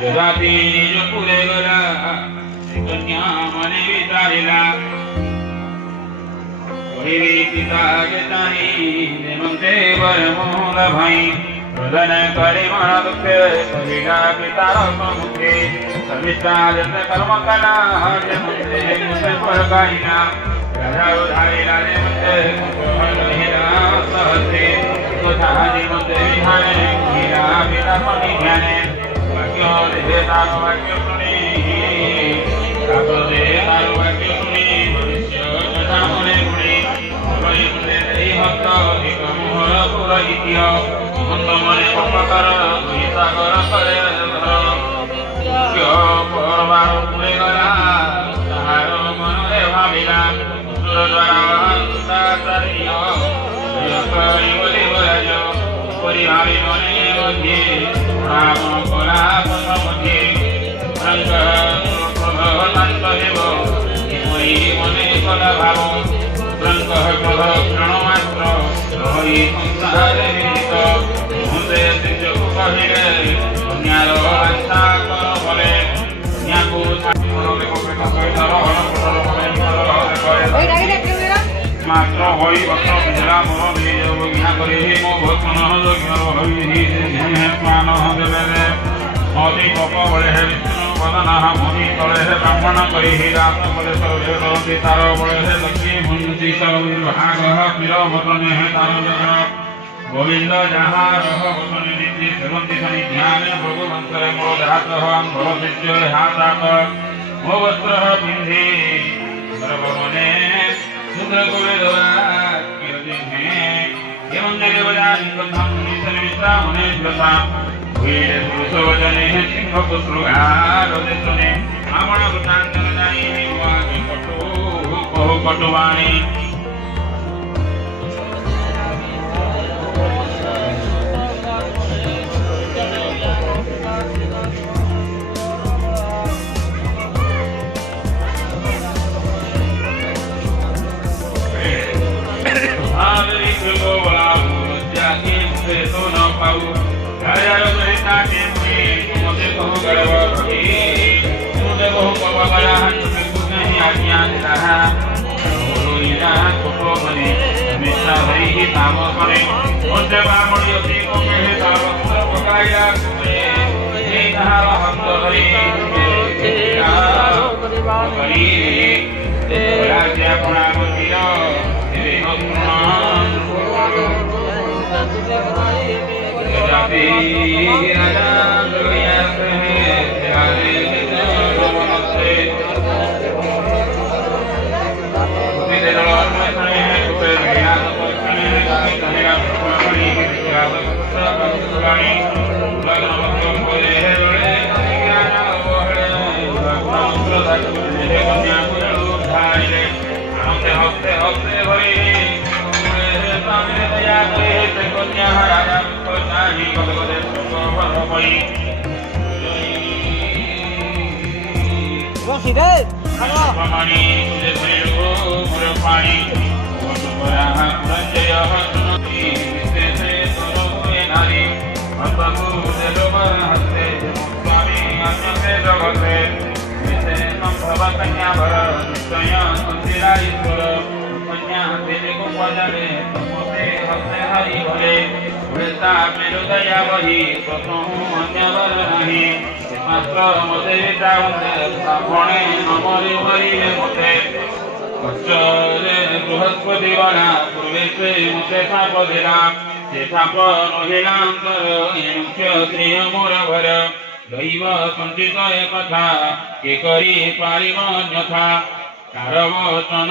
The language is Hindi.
जगाती निज पुरे गला कन्या मने विचारिला वही पिता के ताई देमंते बरमोल भाई प्रदन करे मन दुखे कविगा पिता मुखे सर्विष्टा जन कर्म कला जे मंते मुते पर गाइना राजा उधारी लाले मंते कुहला सहते तो जहानी मंते विहाने हीरा पिता पति ध्याने वाक्य दे तारो वाक्य सुनी तारो दे तारो वाक्य सुनी मनुष्य जटा मने गुणी भई मुने दे भक्त एक मोहर पुर इतिह मंद मने पपकर गीता कर करे क्यों परवार पुरे गला तारो मन रे भाविला सुर द्वारा सुता तरियो कई बोली बोलाजो परिहारी मने बधी राम कोला पद्मवती रंग भगवंत देव कोई मने कला भाव रंग प्रण मात्र रही संसार विदित मुझे सिंह कहिले कन्यार आशा कर भले कन्या को मात्र होई भक्त बिजला मोर निज ज्ञा करे मो भक्त यज्ञ होई प्राण देवे मोदी गोप बड़े है विष्णु वदना मुनि तले है ब्राह्मण कही रात बड़े सर्वे तार बड़े है लक्ष्मी मुंसी भाग पीर वतने है तार जग गोविंद जहाँ रह वतने नीति सेवंती शनि ध्यान भगवंत मोर जात हम भविष्य हाथ मो वस्त्र पिंधि सर्वमने सुंदर गोवे दोरा कीर्ति है एवं देव जान कथम सर्विष्टा मने जता वीर पुरुष वचने सिंह पुत्रुगार देशने आपण वृतांतन जाई वाणी कटु बहु कटुवाणी बृहस्पति वाला पूर्वे मुझे साप देला से साप महिलांतर मुख्य श्री मोर भर दैव संचित कथा के करी पारिव अन्यथा कारव चन